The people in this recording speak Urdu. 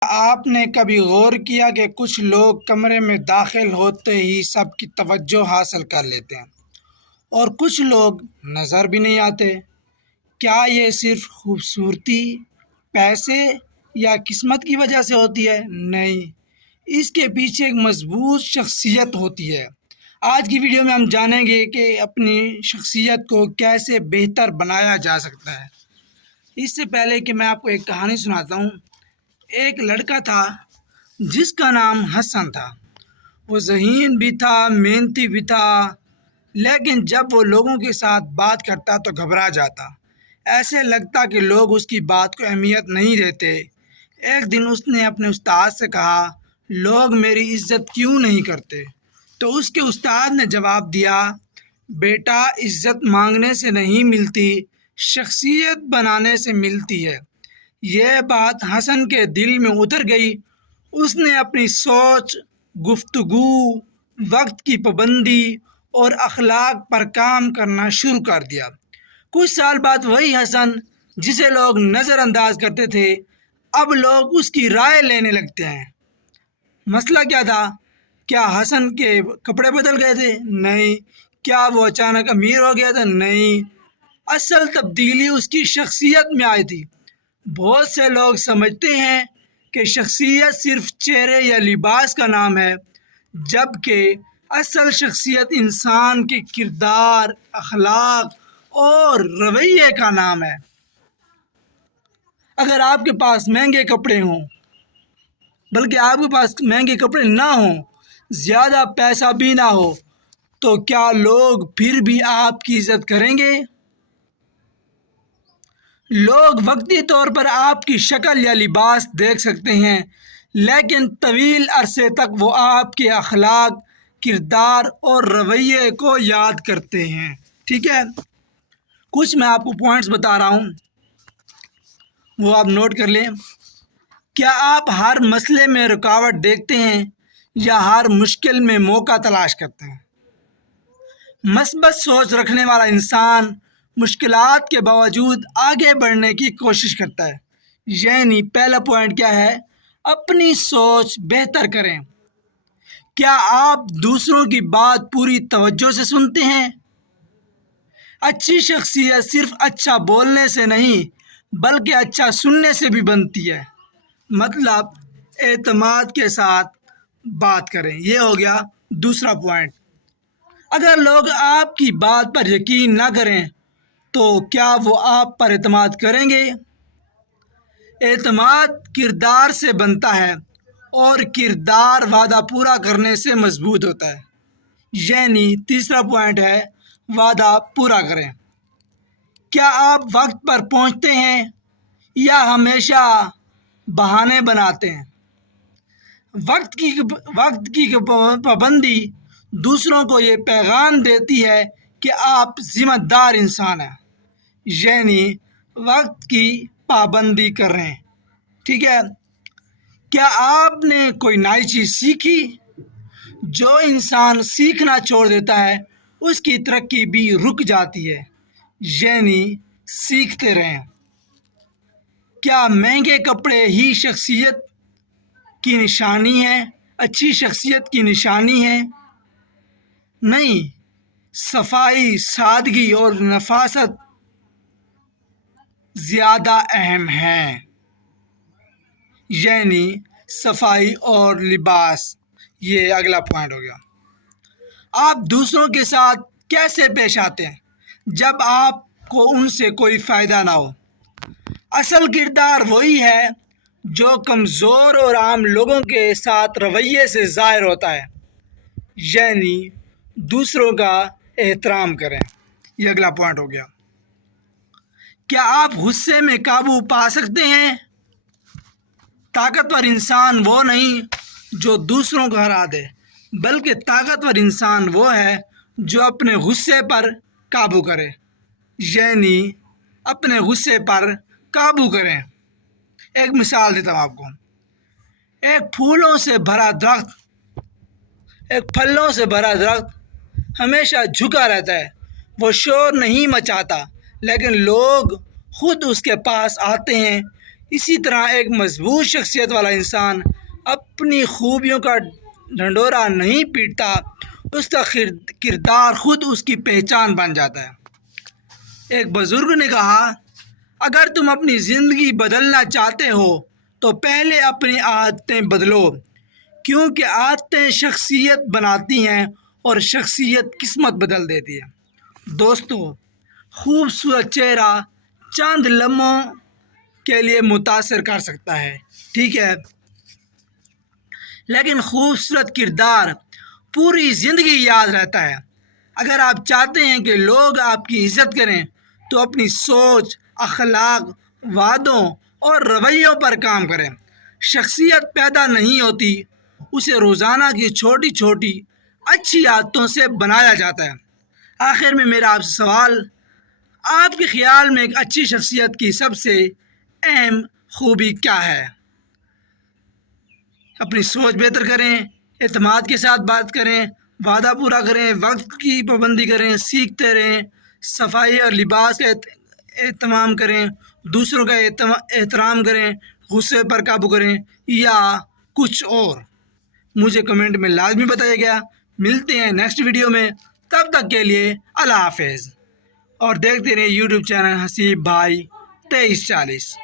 آپ نے کبھی غور کیا کہ کچھ لوگ کمرے میں داخل ہوتے ہی سب کی توجہ حاصل کر لیتے ہیں اور کچھ لوگ نظر بھی نہیں آتے؟ کیا یہ صرف خوبصورتی، پیسے یا قسمت کی وجہ سے ہوتی ہے؟ نہیں، اس کے پیچھے ایک مضبوط شخصیت ہوتی ہے۔ آج کی ویڈیو میں ہم جانیں گے کہ اپنی شخصیت کو کیسے بہتر بنایا جا سکتا ہے۔ اس سے پہلے کہ میں آپ کو ایک کہانی سناتا ہوں، ایک لڑکا تھا جس کا نام حسن تھا۔ وہ ذہین بھی تھا، محنتی بھی تھا، لیکن جب وہ لوگوں کے ساتھ بات کرتا تو گھبرا جاتا۔ ایسے لگتا کہ لوگ اس کی بات کو اہمیت نہیں دیتے۔ ایک دن اس نے اپنے استاد سے کہا، لوگ میری عزت کیوں نہیں کرتے؟ تو اس کے استاد نے جواب دیا، بیٹا، عزت مانگنے سے نہیں ملتی، شخصیت بنانے سے ملتی ہے۔ یہ بات حسن کے دل میں اتر گئی۔ اس نے اپنی سوچ، گفتگو، وقت کی پابندی اور اخلاق پر کام کرنا شروع کر دیا۔ کچھ سال بعد وہی حسن جسے لوگ نظر انداز کرتے تھے، اب لوگ اس کی رائے لینے لگتے ہیں۔ مسئلہ کیا تھا؟ کیا حسن کے کپڑے بدل گئے تھے؟ نہیں۔ کیا وہ اچانک امیر ہو گیا تھا؟ نہیں۔ اصل تبدیلی اس کی شخصیت میں آئی تھی۔ بہت سے لوگ سمجھتے ہیں کہ شخصیت صرف چہرے یا لباس کا نام ہے، جبکہ اصل شخصیت انسان کے کردار، اخلاق اور رویے کا نام ہے۔ اگر آپ کے پاس مہنگے کپڑے ہوں، بلکہ آپ کے پاس مہنگے کپڑے نہ ہوں، زیادہ پیسہ بھی نہ ہو، تو کیا لوگ پھر بھی آپ کی عزت کریں گے؟ لوگ وقتی طور پر آپ کی شکل یا لباس دیکھ سکتے ہیں، لیکن طویل عرصے تک وہ آپ کے اخلاق، کردار اور رویے کو یاد کرتے ہیں۔ ٹھیک ہے، کچھ میں آپ کو پوائنٹس بتا رہا ہوں، وہ آپ نوٹ کر لیں۔ کیا آپ ہر مسئلے میں رکاوٹ دیکھتے ہیں یا ہر مشکل میں موقع تلاش کرتے ہیں؟ مثبت سوچ رکھنے والا انسان مشکلات کے باوجود آگے بڑھنے کی کوشش کرتا ہے۔ یعنی پہلا پوائنٹ کیا ہے؟ اپنی سوچ بہتر کریں۔ کیا آپ دوسروں کی بات پوری توجہ سے سنتے ہیں؟ اچھی شخصیت صرف اچھا بولنے سے نہیں، بلکہ اچھا سننے سے بھی بنتی ہے۔ مطلب اعتماد کے ساتھ بات کریں۔ یہ ہو گیا دوسرا پوائنٹ۔ اگر لوگ آپ کی بات پر یقین نہ کریں تو کیا وہ آپ پر اعتماد کریں گے؟ اعتماد کردار سے بنتا ہے اور کردار وعدہ پورا کرنے سے مضبوط ہوتا ہے۔ یعنی تیسرا پوائنٹ ہے، وعدہ پورا کریں۔ کیا آپ وقت پر پہنچتے ہیں یا ہمیشہ بہانے بناتے ہیں؟ وقت کی پابندی دوسروں کو یہ پیغام دیتی ہے کہ آپ ذمہ دار انسان ہیں، یعنی وقت کی پابندی کر رہے ہیں۔ ٹھیک ہے، کیا آپ نے کوئی نئی چیز سیکھی؟ جو انسان سیکھنا چھوڑ دیتا ہے اس کی ترقی بھی رک جاتی ہے، یعنی سیکھتے رہیں۔ کیا مہنگے کپڑے ہی شخصیت کی نشانی ہے؟ اچھی شخصیت کی نشانی ہے؟ نہیں، صفائی، سادگی اور نفاست زیادہ اہم ہیں۔ یعنی صفائی اور لباس، یہ اگلا پوائنٹ ہو گیا۔ آپ دوسروں کے ساتھ کیسے پیش آتے ہیں جب آپ کو ان سے کوئی فائدہ نہ ہو؟ اصل کردار وہی ہے جو کمزور اور عام لوگوں کے ساتھ رویے سے ظاہر ہوتا ہے۔ یعنی دوسروں کا احترام کریں۔ یہ اگلا پوائنٹ ہو گیا۔ کیا آپ غصے میں قابو پا سکتے ہیں؟ طاقتور انسان وہ نہیں جو دوسروں کو ہرا دے، بلکہ طاقتور انسان وہ ہے جو اپنے غصے پر قابو کرے۔ یعنی اپنے غصے پر قابو کریں۔ ایک مثال دیتا ہوں آپ کو۔ ایک پھولوں سے بھرا درخت، ایک پھلوں سے بھرا درخت ہمیشہ جھکا رہتا ہے۔ وہ شور نہیں مچاتا، لیکن لوگ خود اس کے پاس آتے ہیں۔ اسی طرح ایک مضبوط شخصیت والا انسان اپنی خوبیوں کا ڈھنڈورا نہیں پیٹتا، اس کا کردار خود اس کی پہچان بن جاتا ہے۔ ایک بزرگ نے کہا، اگر تم اپنی زندگی بدلنا چاہتے ہو تو پہلے اپنی عادتیں بدلو، کیونکہ عادتیں شخصیت بناتی ہیں اور شخصیت قسمت بدل دیتی ہے۔ دوستو، خوبصورت چہرہ چند لمحوں کے لیے متاثر کر سکتا ہے، ٹھیک ہے، لیکن خوبصورت کردار پوری زندگی یاد رہتا ہے۔ اگر آپ چاہتے ہیں کہ لوگ آپ کی عزت کریں تو اپنی سوچ، اخلاق، وعدوں اور رویوں پر کام کریں۔ شخصیت پیدا نہیں ہوتی، اسے روزانہ کی چھوٹی چھوٹی اچھی عادتوں سے بنایا جاتا ہے۔ آخر میں میرا آپ سے سوال، آپ کے خیال میں ایک اچھی شخصیت کی سب سے اہم خوبی کیا ہے؟ اپنی سوچ بہتر کریں، اعتماد کے ساتھ بات کریں، وعدہ پورا کریں، وقت کی پابندی کریں، سیکھتے رہیں، صفائی اور لباس کا اہتمام کریں، دوسروں کا احترام کریں، غصے پر قابو کریں، یا کچھ اور؟ مجھے کمنٹ میں لازمی بتایا گیا۔ ملتے ہیں نیکسٹ ویڈیو میں، تب تک کے لیے اللہ حافظ، اور دیکھتے رہیں یوٹیوب چینل حسیب بھائی 2340۔